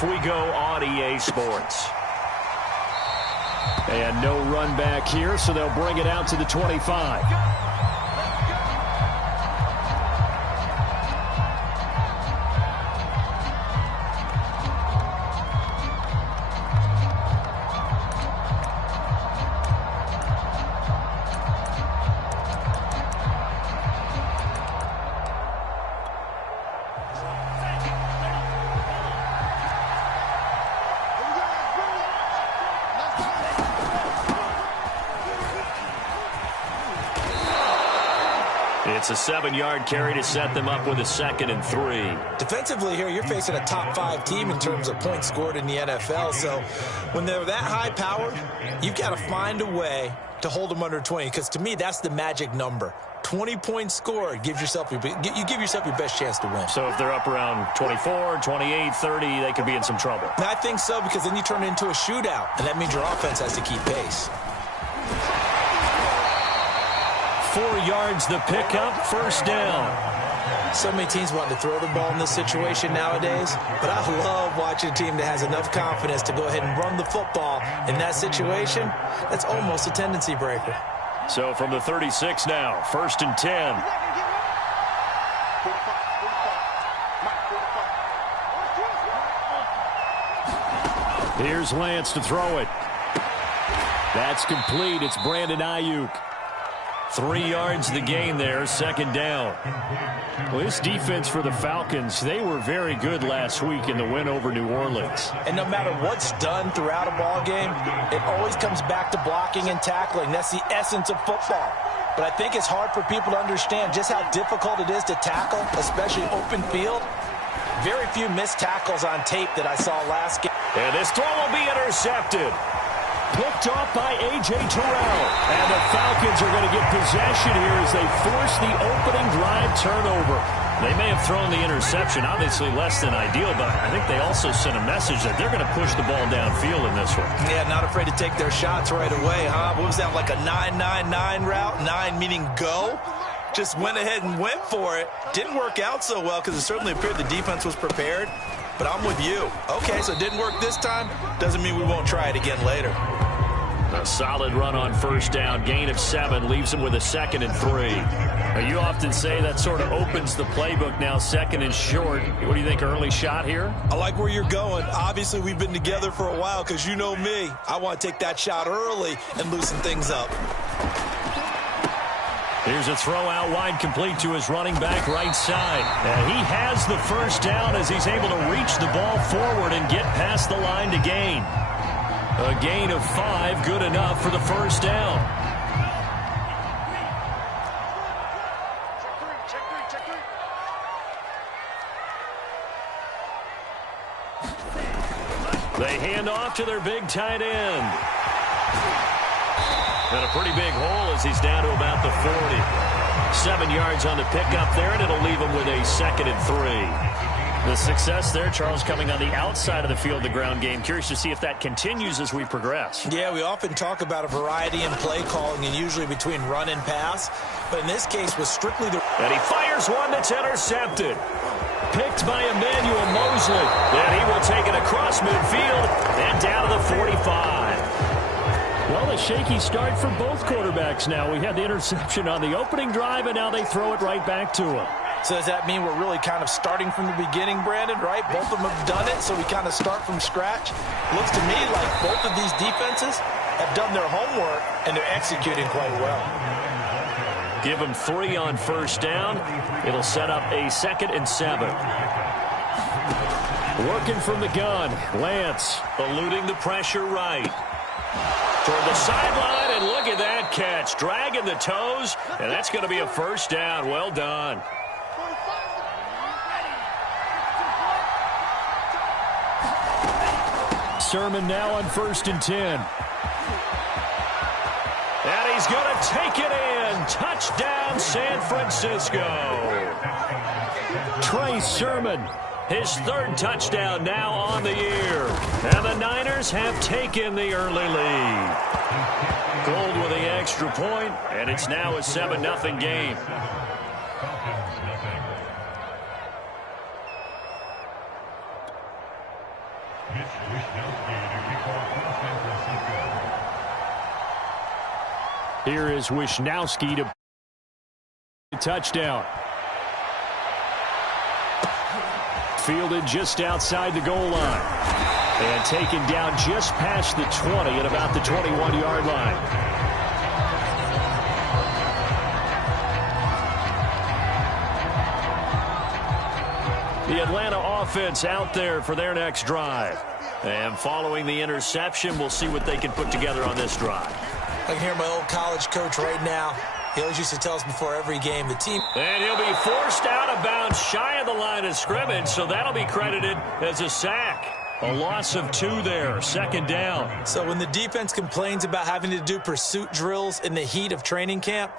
off we go on EA Sports. And no run back here, so they'll bring it out to the 25. It's a 7-yard carry to set them up with a 2nd and 3. Defensively here, you're facing a top 5 team in terms of points scored in the NFL. So when they're that high powered, you've got to find a way to hold them under 20. Because to me, that's the magic number. 20 points scored, you give yourself your best chance to win. So if they're up around 24, 28, 30, they could be in some trouble. And I think so, because then you turn it into a shootout, and that means your offense has to keep pace. 4 yards the pickup, first down. So many teams want to throw the ball in this situation nowadays, but I love watching a team that has enough confidence to go ahead and run the football. In that situation, that's almost a tendency breaker. So from the 36 now, 1st and 10. Here's Lance to throw it. That's complete. It's Brandon Ayuk. 3 yards the gain there, 2nd down. Well, this defense for the Falcons, they were very good last week in the win over New Orleans. And no matter what's done throughout a ball game, it always comes back to blocking and tackling. That's the essence of football. But I think it's hard for people to understand just how difficult it is to tackle, especially open field. Very few missed tackles on tape that I saw last game. And this throw will be intercepted. Picked off by A.J. Terrell. And the Falcons are going to get possession here as they force the opening drive turnover. They may have thrown the interception, obviously less than ideal, but I think they also sent a message that they're going to push the ball downfield in this one. Yeah, not afraid to take their shots right away, huh? What was that, like a 9-9-9 route? 9 meaning go? Just went ahead and went for it. Didn't work out so well because it certainly appeared the defense was prepared. But I'm with you. Okay, so it didn't work this time. Doesn't mean we won't try it again later. A solid run on 1st down. Gain of 7 leaves them with a 2nd and 3. Now, you often say that sort of opens the playbook now, 2nd and short. What do you think, early shot here? I like where you're going. Obviously, we've been together for a while because you know me. I want to take that shot early and loosen things up. Here's a throw out wide, complete to his running back right side. And he has the 1st down as he's able to reach the ball forward and get past the line to gain. A gain of 5, good enough for the 1st down. They hand off to their big tight end. And a pretty big hole as he's down to about the 40. 7 yards on the pickup there, and it'll leave him with a 2nd and 3. The success there, Charles, coming on the outside of the field, the ground game. Curious to see if that continues as we progress. Yeah, we often talk about a variety in play calling and usually between run and pass. But in this case, was strictly the... And he fires one that's intercepted. Picked by Emmanuel Mosley. And he will take it across midfield and down to the 45. Well, a shaky start for both quarterbacks now. We had the interception on the opening drive, and now they throw it right back to him. So does that mean we're really kind of starting from the beginning, Brandon, right? Both of them have done it, so we kind of start from scratch. Looks to me like both of these defenses have done their homework, and they're executing quite well. Give them 3 on 1st down. It'll set up a 2nd and 7. Working from the gun, Lance eluding the pressure right. Toward the sideline, and look at that catch. Dragging the toes, and that's going to be a 1st down. Well done. Sermon now on 1st and 10. And he's going to take it in. Touchdown, San Francisco. Trey Sermon. His 3rd touchdown now on the year. And the Niners have taken the early lead. Gold with the extra point, and it's now a 7-0 game. Here is Wisnowski to touchdown. Fielded just outside the goal line. And taken down just past the 20 at about the 21-yard line. The Atlanta offense out there for their next drive. And following the interception, we'll see what they can put together on this drive. I can hear my old college coach right now. He always used to tell us before every game, the team... And he'll be forced out of bounds shy of the line of scrimmage, so that'll be credited as a sack. A loss of 2 there, second down. So when the defense complains about having to do pursuit drills in the heat of training camp,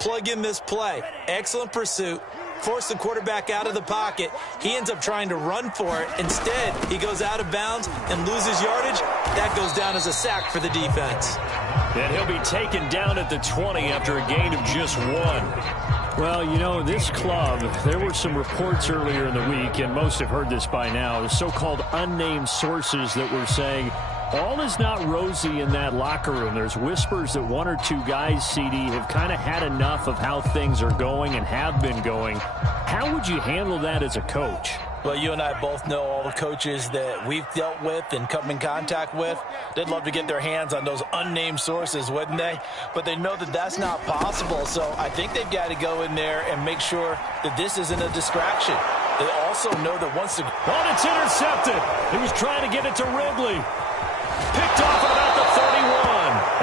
plug in this play. Excellent pursuit. Force the quarterback out of the pocket. He ends up trying to run for it. Instead, he goes out of bounds and loses yardage. That goes down as a sack for the defense. And he'll be taken down at the 20 after a gain of just 1. Well, you know, this club, there were some reports earlier in the week, and most have heard this by now, the so-called unnamed sources that were saying all is not rosy in that locker room. There's whispers that 1 or 2 guys, CD, have kind of had enough of how things are going and have been going. How would you handle that as a coach? Well, you and I both know all the coaches that we've dealt with and come in contact with. They'd love to get their hands on those unnamed sources, wouldn't they? But they know that that's not possible, so I think they've got to go in there and make sure that this isn't a distraction. They also know that once the... Oh, it's intercepted. He was trying to get it to Ridley. Picked off at about the 31.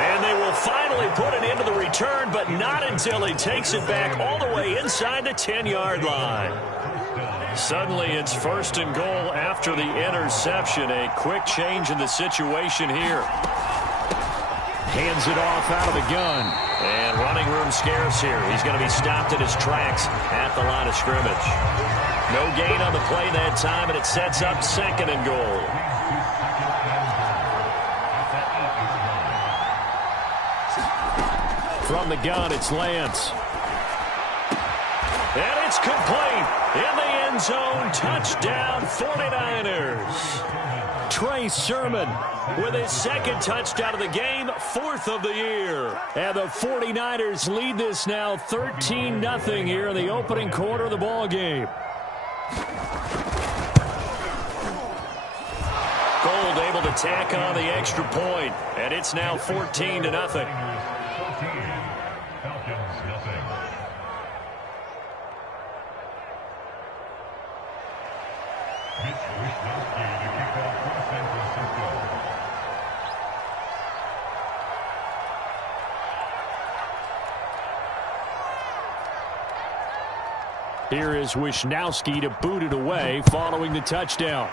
And they will finally put an end to the return, but not until he takes it back all the way inside the 10-yard line. Suddenly it's 1st and goal after the interception. A quick change in the situation here. Hands it off out of the gun. And running room scarce here. He's going to be stopped in his tracks at the line of scrimmage. No gain on the play that time, and it sets up 2nd and goal. From the gun, it's Lance. And it's complete. In the end zone, touchdown 49ers. Trey Sermon with his 2nd touchdown of the game, 4th of the year. And the 49ers lead this now 13-0 here in the opening quarter of the ball game. Gold able to tack on the extra point, and it's now 14-0. Here is Wisnowski to boot it away following the touchdown.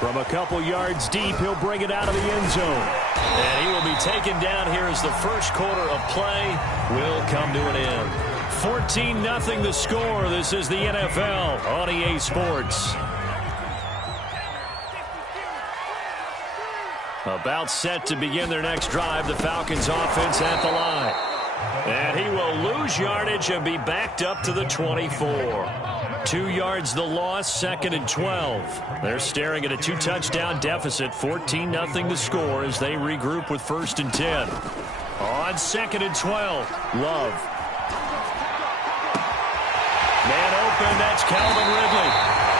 From a couple yards deep, he'll bring it out of the end zone. And he will be taken down here as the first quarter of play will come to an end. 14-0 the score. This is the NFL on EA Sports. About set to begin their next drive, the Falcons offense at the line. And he will lose yardage and be backed up to the 24. 2 yards the loss, 2nd and 12. They're staring at a 2-touchdown deficit, 14-0 the score as they regroup with 1st and 10. On 2nd and 12, Love. Man open, that's Calvin Ridley.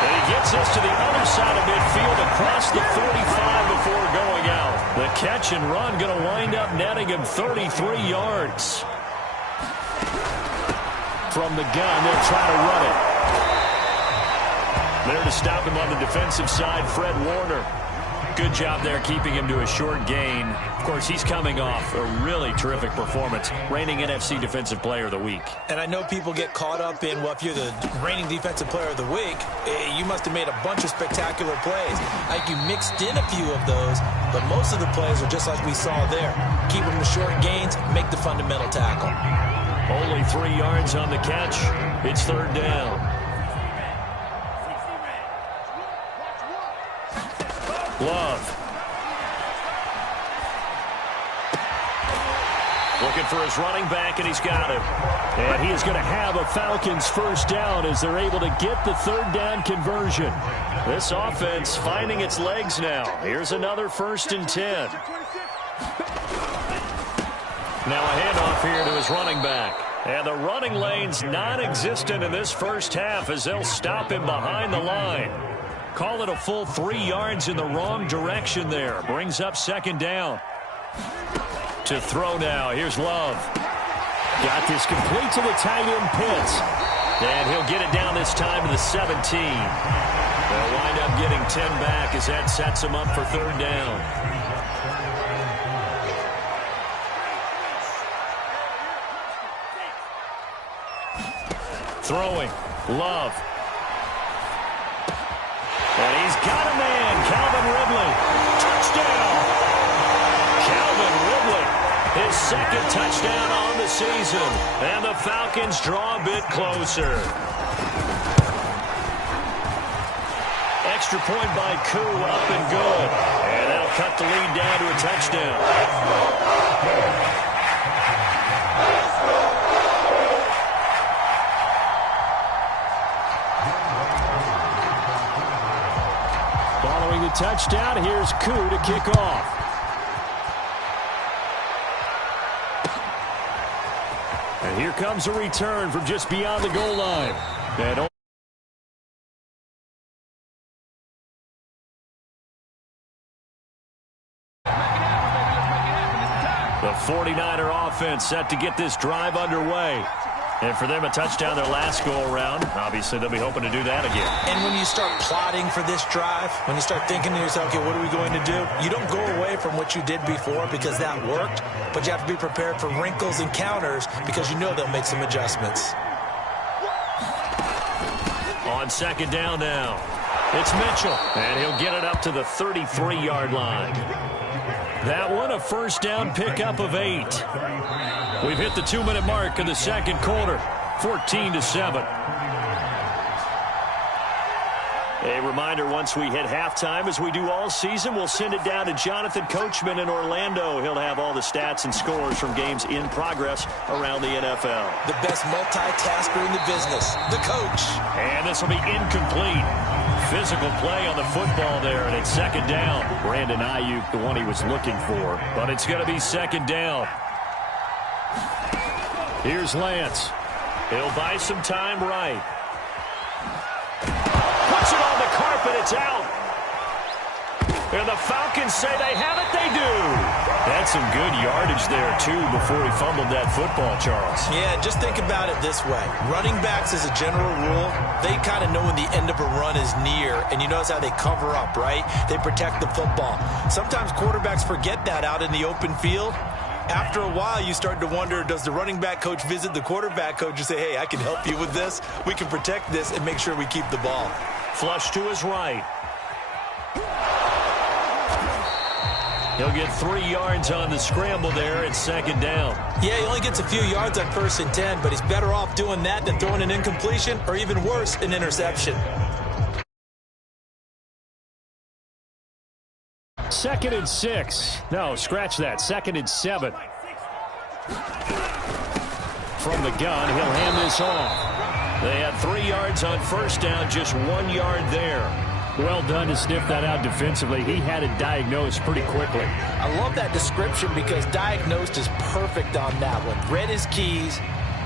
And he gets us to the other side of midfield across the 45 before going out. The catch and run going to wind up netting him 33 yards. From the gun, they'll try to run it. There to stop him on the defensive side, Fred Warner. Good job there keeping him to a short gain. Of course, he's coming off a really terrific performance, reigning NFC Defensive Player of the Week. And I know people get caught up in, well, if you're the reigning Defensive Player of the Week, you must have made a bunch of spectacular plays. Like you mixed in a few of those, but most of the plays are just like we saw there. Keep them to short gains, make the fundamental tackle. Only 3 yards on the catch. It's 3rd down. Love. Looking Looking for his running back, and he's got him. And he is going to have a Falcons first down as they're able to get the third down conversion. This offense finding its legs now. Here's another 1st and 10. Now a handoff here to his running back. And the running lane's non-existent in this first half as they'll stop him behind the line. Call it a full 3 yards in the wrong direction there. Brings up 2nd down. To throw now. Here's Love. Got this complete to the tight end Pitts. And he'll get it down this time to the 17. They'll wind up getting 10 back as that sets him up for 3rd down. Throwing. Love. And he's got a man. Calvin Ridley. Touchdown. Calvin Ridley. His 2nd touchdown on the season. And the Falcons draw a bit closer. Extra point by Koo, up and good. And that'll cut the lead down to a touchdown. Following the touchdown, here's Koo to kick off. And here comes a return from just beyond the goal line. And the 49er offense set to get this drive underway. And for them, a touchdown their last go-around. Obviously, they'll be hoping to do that again. And when you start plotting for this drive, when you start thinking to yourself, okay, what are we going to do? You don't go away from what you did before because that worked, but you have to be prepared for wrinkles and counters because you know they'll make some adjustments. On 2nd down now, it's Mitchell. And he'll get it up to the 33-yard line. That one, a 1st down pickup of 8. We've hit the 2-minute mark in the 2nd quarter, 14-7. A reminder, once we hit halftime, as we do all season, we'll send it down to Jonathan Coachman in Orlando. He'll have all the stats and scores from games in progress around the NFL. The best multitasker in the business, the coach. And this will be incomplete. Physical play on the football there, and it's 2nd down. Brandon Ayuk, the one he was looking for. But it's going to be 2nd down. Here's Lance. He'll buy some time right. Puts it on the carpet. It's out. And the Falcons say they have it. They do. That's some good yardage there, too, before he fumbled that football, Charles. Yeah, just think about it this way. Running backs, as a general rule, they kind of know when the end of a run is near, and you notice how they cover up, right? They protect the football. Sometimes quarterbacks forget that out in the open field. After a while, you start to wonder, does the running back coach visit the quarterback coach and say, hey, I can help you with this. We can protect this and make sure we keep the ball. Flush to his right. He'll get 3 yards on the scramble there at 2nd down. Yeah, he only gets a few yards on 1st and 10, but he's better off doing that than throwing an incompletion or even worse, an interception. 2nd and 6. No, scratch that. 2nd and 7. From the gun, he'll hand this off. They had 3 yards on 1st down, just 1 yard there. Well done to sniff that out defensively. He had it diagnosed pretty quickly. I love that description because diagnosed is perfect on that one. Read his keys,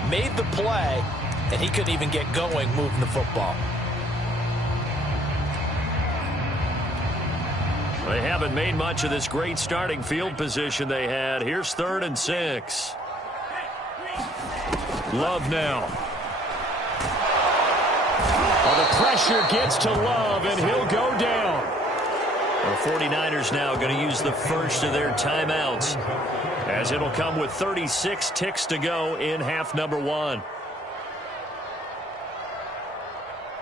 made the play, and he couldn't even get going moving the football. They haven't made much of this great starting field position they had. Here's 3rd and 6. Love now. Well, the pressure gets to Love, and he'll go down. The 49ers now going to use the first of their timeouts, as it'll come with 36 ticks to go in half number 1.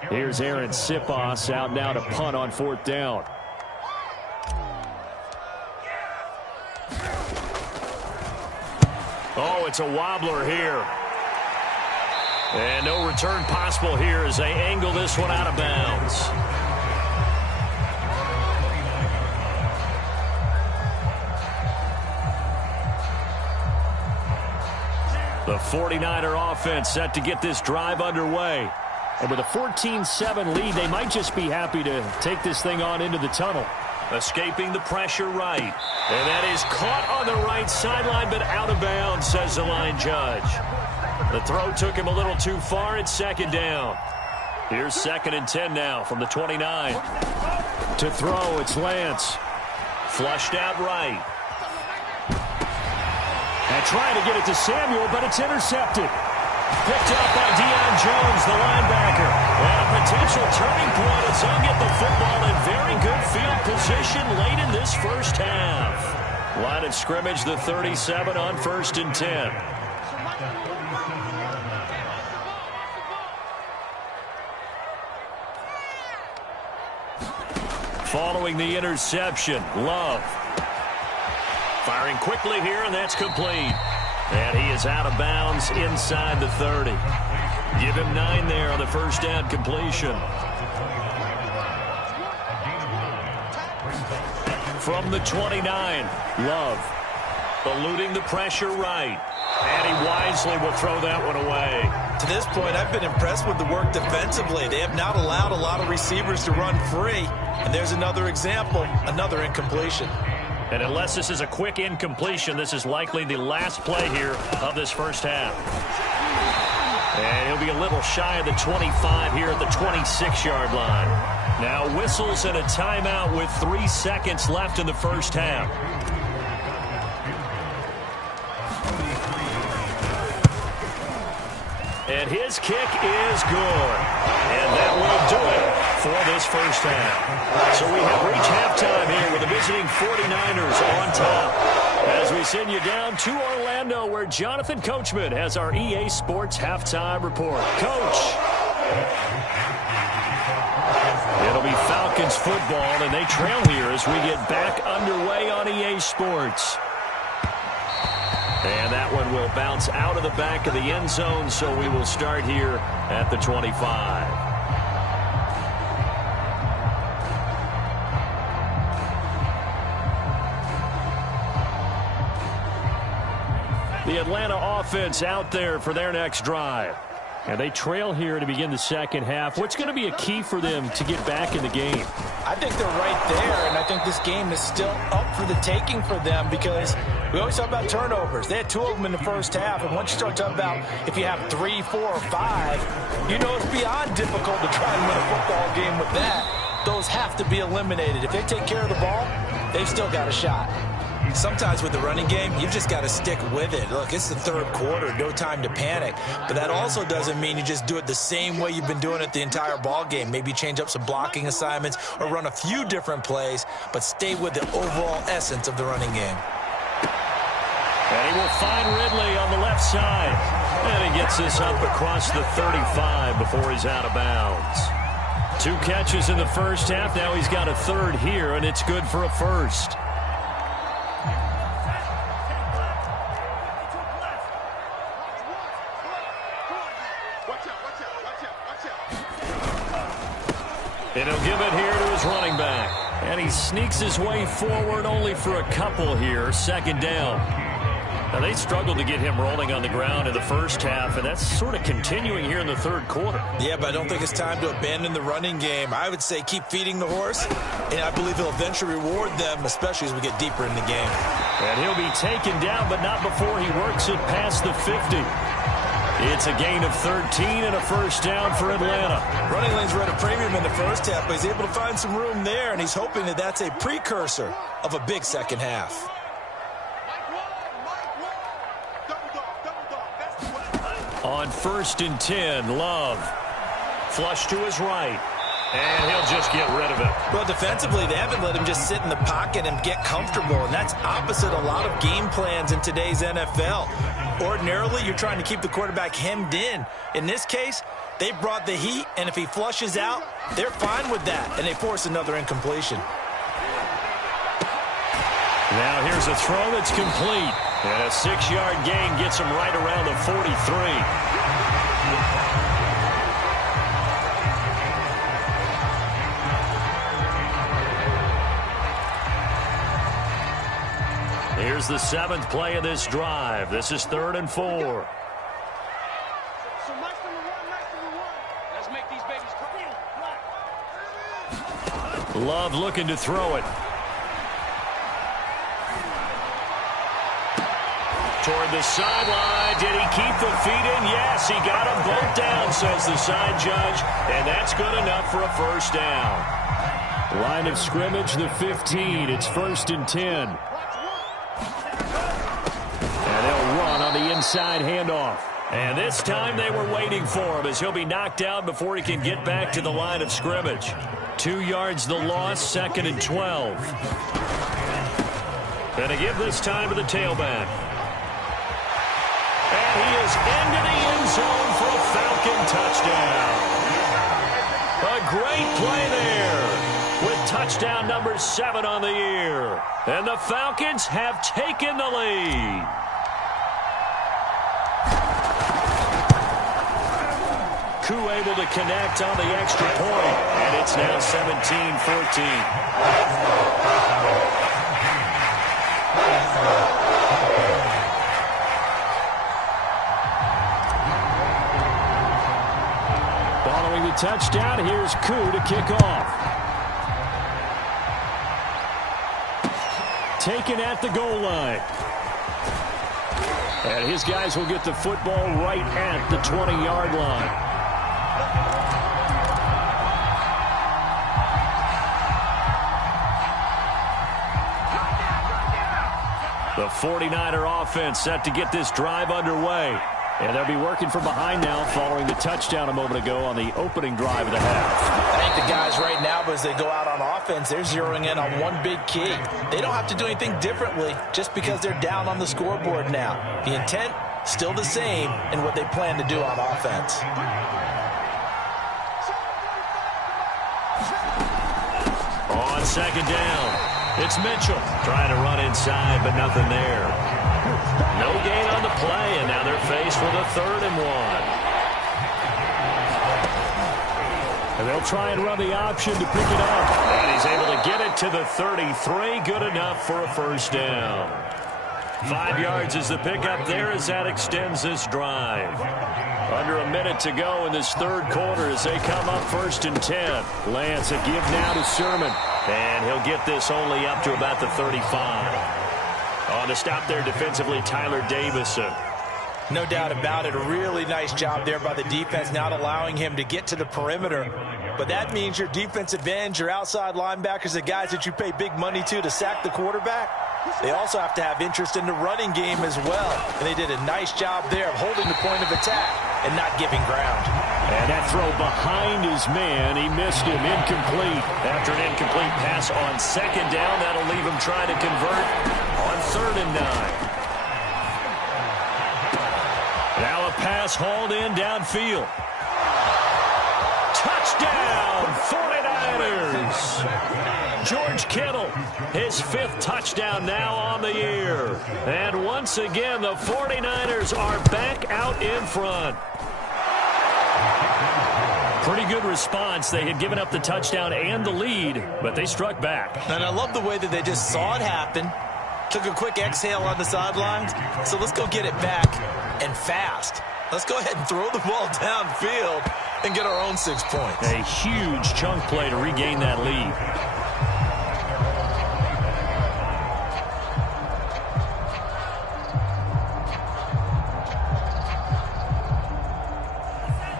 Here's Aaron Sipos out now to punt on 4th down. Oh, it's a wobbler here. And no return possible here as they angle this one out of bounds. The 49er offense set to get this drive underway. And with a 14-7 lead, they might just be happy to take this thing on into the tunnel. Escaping the pressure right. And that is caught on the right sideline, but out of bounds, says the line judge. The throw took him a little too far. It's second down. Here's 2nd and 10 now from the 29. To throw, it's Lance. Flushed out right. And trying to get it to Samuel, but it's intercepted. Picked up by Deion Jones, the linebacker. And a potential turning point as he'll get the football in very good field position late in this first half. Line of scrimmage, the 37 on 1st and 10. Following the interception, Love. Firing quickly here, and that's complete. And he is out of bounds inside the 30. Give him 9 there on the first down completion. From the 29, Love. Eluding the pressure right. And he wisely will throw that one away. To this point, I've been impressed with the work defensively. They have not allowed a lot of receivers to run free. And there's another example, another incompletion. And unless this is a quick incompletion, this is likely the last play here of this first half. And he'll be a little shy of the 25 here at the 26-yard line. Now whistles and a timeout with 3 seconds left in the first half. And his kick is good. And that will do it for this first half. So we have reached halftime here with the visiting 49ers on top. As we send you down to Orlando, where Jonathan Coachman has our EA Sports halftime report. Coach. It'll be Falcons football, and they trail here as we get back underway on EA Sports. And that one will bounce out of the back of the end zone, so we will start here at the 25. The Atlanta offense out there for their next drive. And they trail here to begin the second half. What's going to be a key for them to get back in the game? I think they're right there, and I think this game is still up for the taking for them because we always talk about turnovers. They had 2 of them in the first half, and once you start talking about if you have 3, 4, or 5, you know it's beyond difficult to try and win a football game with that. Those have to be eliminated. If they take care of the ball, they've still got a shot. Sometimes with the running game, you've just got to stick with it. Look, it's the third quarter, no time to panic. But that also doesn't mean you just do it the same way you've been doing it the entire ball game. Maybe change up some blocking assignments or run a few different plays, but stay with the overall essence of the running game. And he will find Ridley on the left side. And he gets this up across the 35 before he's out of bounds. 2 catches in the first half. Now he's got a third here, and it's good for a first. And he'll give it here to his running back. And he sneaks his way forward only for a couple here. Second down. Now, they struggled to get him rolling on the ground in the first half, and that's sort of continuing here in the third quarter. Yeah, but I don't think it's time to abandon the running game. I would say keep feeding the horse, and I believe he'll eventually reward them, especially as we get deeper in the game. And he'll be taken down, but not before he works it past the 50. It's a gain of 13 and a first down for Atlanta. Running lanes were at a premium in the first half, but he's able to find some room there, and he's hoping that that's a precursor of a big second half. On 1st and 10, Love. Flush to his right. And he'll just get rid of it. Well, defensively, they haven't let him just sit in the pocket and get comfortable, and that's opposite a lot of game plans in today's NFL. Ordinarily, you're trying to keep the quarterback hemmed in. In this case, they brought the heat, and if he flushes out, they're fine with that, and they force another incompletion. Now here's a throw that's complete. And a 6-yard gain gets him right around the 43. Here's the 7th play of this drive. This is 3rd and 4. Love looking to throw it. Toward the sideline. Did he keep the feet in? Yes, he got them both down, says the side judge. And that's good enough for a first down. Line of scrimmage, the 15. It's 1st and 10. And they'll run on the inside handoff. And this time they were waiting for him as he'll be knocked down before he can get back to the line of scrimmage. 2 yards the loss, 2nd and 12. And to give this time to the tailback. And he is into the end zone for a Falcon touchdown. A great play there with touchdown number 7 on the year. And the Falcons have taken the lead. Koo able to connect on the extra point. And it's now 17-14. Following the touchdown, here's Koo to kick off. Taken at the goal line. And his guys will get the football right at the 20-yard line. The 49er offense set to get this drive underway. And they'll be working from behind now following the touchdown a moment ago on the opening drive of the half. I think the guys right now, as they go out on offense, they're zeroing in on one big key. They don't have to do anything differently just because they're down on the scoreboard now. The intent, still the same in what they plan to do on offense. On 2nd down, it's Mitchell trying to run inside, but nothing there. No gain on the play, and now they're faced with a 3rd and 1. And they'll try and run the option to pick it up. And he's able to get it to the 33. Good enough for a first down. 5 yards is the pickup there as that extends this drive. Under a minute to go in this 3rd quarter as they come up 1st and 10. Lance a give now to Sermon. And he'll get this only up to about the 35. On the stop there defensively, Tyler Davison. No doubt about it. A really nice job there by the defense, not allowing him to get to the perimeter. But that means your defensive ends, your outside linebackers, the guys that you pay big money to sack the quarterback, they also have to have interest in the running game as well. And they did a nice job there of holding the point of attack and not giving ground. And that throw behind his man, he missed him, incomplete. After an incomplete pass on 2nd down, that'll leave him trying to convert on 3rd and 9. Now a pass hauled in downfield. Touchdown, 49ers. George Kittle, his 5th touchdown now on the year. And once again, the 49ers are back out in front. Pretty good response. They had given up the touchdown and the lead, but they struck back. And I love the way that they just saw it happen. Took a quick exhale on the sidelines. So let's go get it back and fast. Let's go ahead and throw the ball downfield and get our own 6 points. A huge chunk play to regain that lead.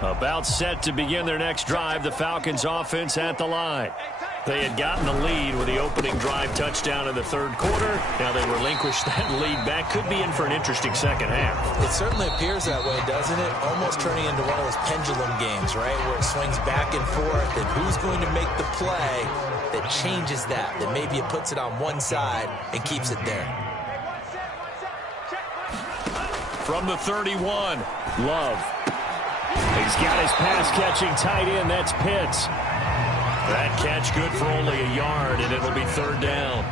About set to begin their next drive, the Falcons offense at the line. They had gotten the lead with the opening drive touchdown in the 3rd quarter. Now they relinquished that lead back. Could be in for an interesting second half. It certainly appears that way, doesn't it? Almost turning into one of those pendulum games, right? Where it swings back and forth, and who's going to make the play that changes that maybe it puts it on one side and keeps it there. From the 31, Love. He's got his pass-catching tight end. That's Pitts. That catch good for only a yard, and it'll be 3rd down.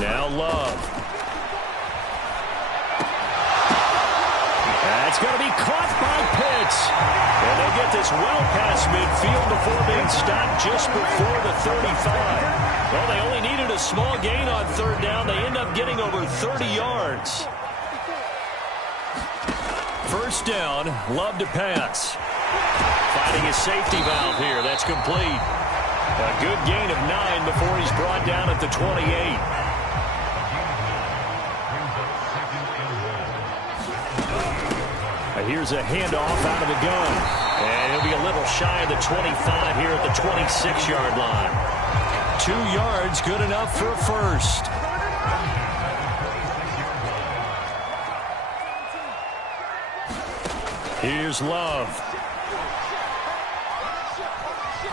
Now Love. That's going to be caught by Pitts. And they get this well past midfield before being stopped just before the 35. Well, they only needed a small gain on 3rd down. They end up getting over 30 yards. first down. Love to pass. Finding his safety valve here. That's complete. A good gain of 9 before he's brought down at the 28. Here's a handoff out of the gun. And he'll be a little shy of the 25 here at the 26-yard line. 2 yards, good enough for a first. Here's Love.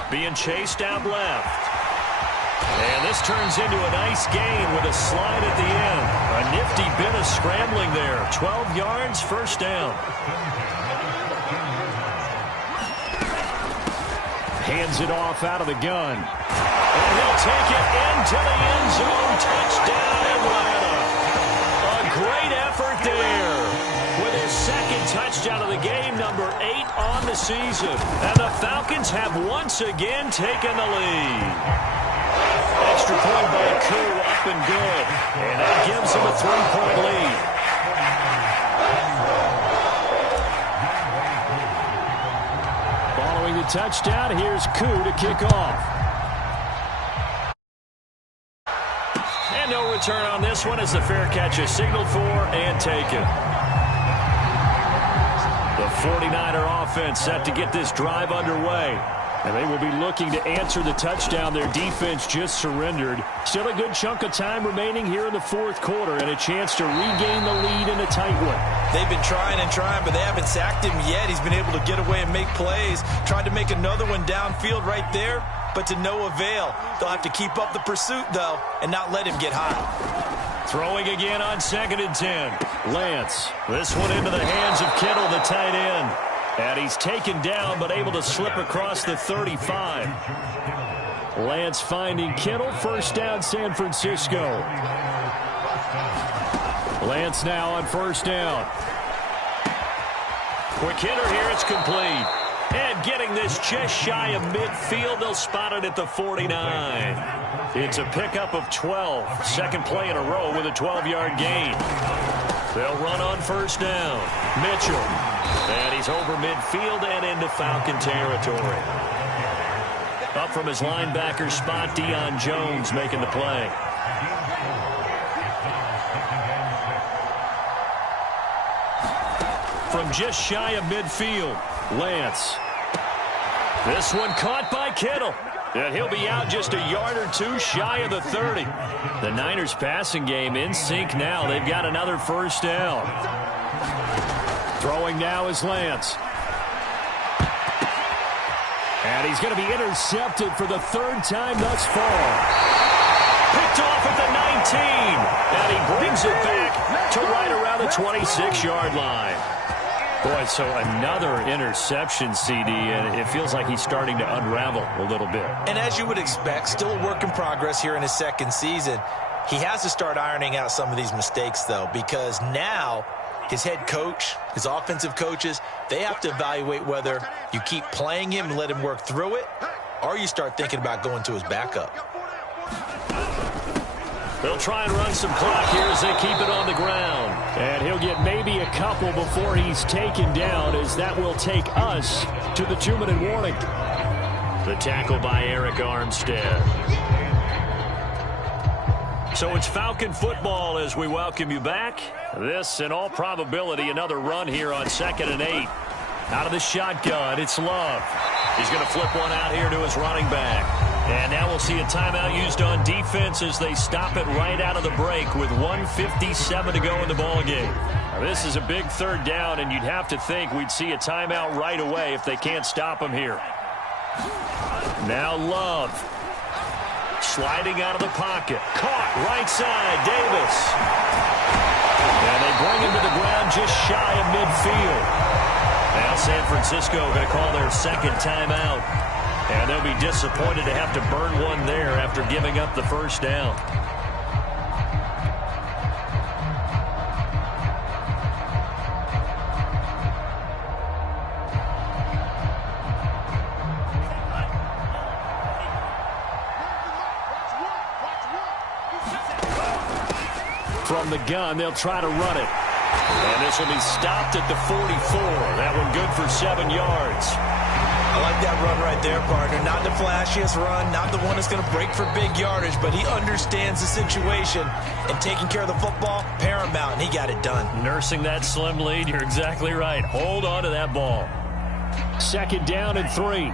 Being chased out left. And this turns into a nice gain with a slide at the end. A nifty bit of scrambling there. 12 yards, first down. Hands it off out of the gun. And he'll take it into the end zone. Touchdown, Atlanta. A great effort there. With his second touchdown of the game, number 8 on the season. And the Falcons have once again taken the lead. Extra point by Koo, up and good. And that gives them a 3-point lead. Following the touchdown, here's Koo to kick off. And no return on this one as the fair catch is signaled for and taken. The 49er offense set to get this drive underway. And they will be looking to answer the touchdown their defense just surrendered. Still a good chunk of time remaining here in the fourth quarter and a chance to regain the lead in a tight one. They've been trying and trying, but they haven't sacked him yet. He's been able to get away and make plays. Tried to make another one downfield right there, but to no avail. They'll have to keep up the pursuit, though, and not let him get high. Throwing again on 2nd and 10. Lance. This one into the hands of Kittle, the tight end. And he's taken down, but able to slip across the 35. Lance finding Kittle. First down, San Francisco. Lance now on first down. Quick hitter here. It's complete. And getting this just shy of midfield. They'll spot it at the 49. It's a pickup of 12. Second play in a row with a 12-yard gain. They'll run on first down. Mitchell. And he's over midfield and into Falcon territory. Up from his linebacker spot, Deion Jones making the play. From just shy of midfield, Lance. This one caught by Kittle. And he'll be out just a yard or two shy of the 30. The Niners passing game in sync now. They've got another first down. Throwing now is Lance. And he's going to be intercepted for the third time thus far. Picked off at the 19. And he brings it back to right around the 26-yard line. Boy, so another interception, CD, and it feels like he's starting to unravel a little bit. And as you would expect, still a work in progress here in his second season. He has to start ironing out some of these mistakes, though, because now his head coach, his offensive coaches, they have to evaluate whether you keep playing him and let him work through it, or you start thinking about going to his backup. They'll try and run some clock here as they keep it on the ground. And he'll get maybe a couple before he's taken down, as that will take us to the 2-minute warning. The tackle by Eric Armstead. So it's Falcon football as we welcome you back. This, in all probability, another run here on 2nd and 8. Out of the shotgun, it's Love. He's going to flip one out here to his running back. And now we'll see a timeout used on defense as they stop it right out of the break with 1:57 to go in the ballgame. Now this is a big third down, and you'd have to think we'd see a timeout right away if they can't stop him here. Now Love. Sliding out of the pocket. Caught right side, Davis. And they bring him to the ground just shy of midfield. Now San Francisco going to call their second timeout. And they'll be disappointed to have to burn one there after giving up the first down. From the gun, they'll try to run it. And this will be stopped at the 44. That one good for 7 yards. I like that run right there, partner. Not the flashiest run, not the one that's going to break for big yardage, but he understands the situation, and taking care of the football, paramount, and he got it done. Nursing that slim lead, you're exactly right. Hold on to that ball. 2nd down and 3.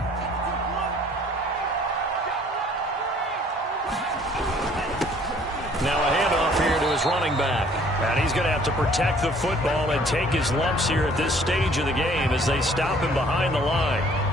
Now a handoff here to his running back. And he's going to have to protect the football and take his lumps here at this stage of the game as they stop him behind the line.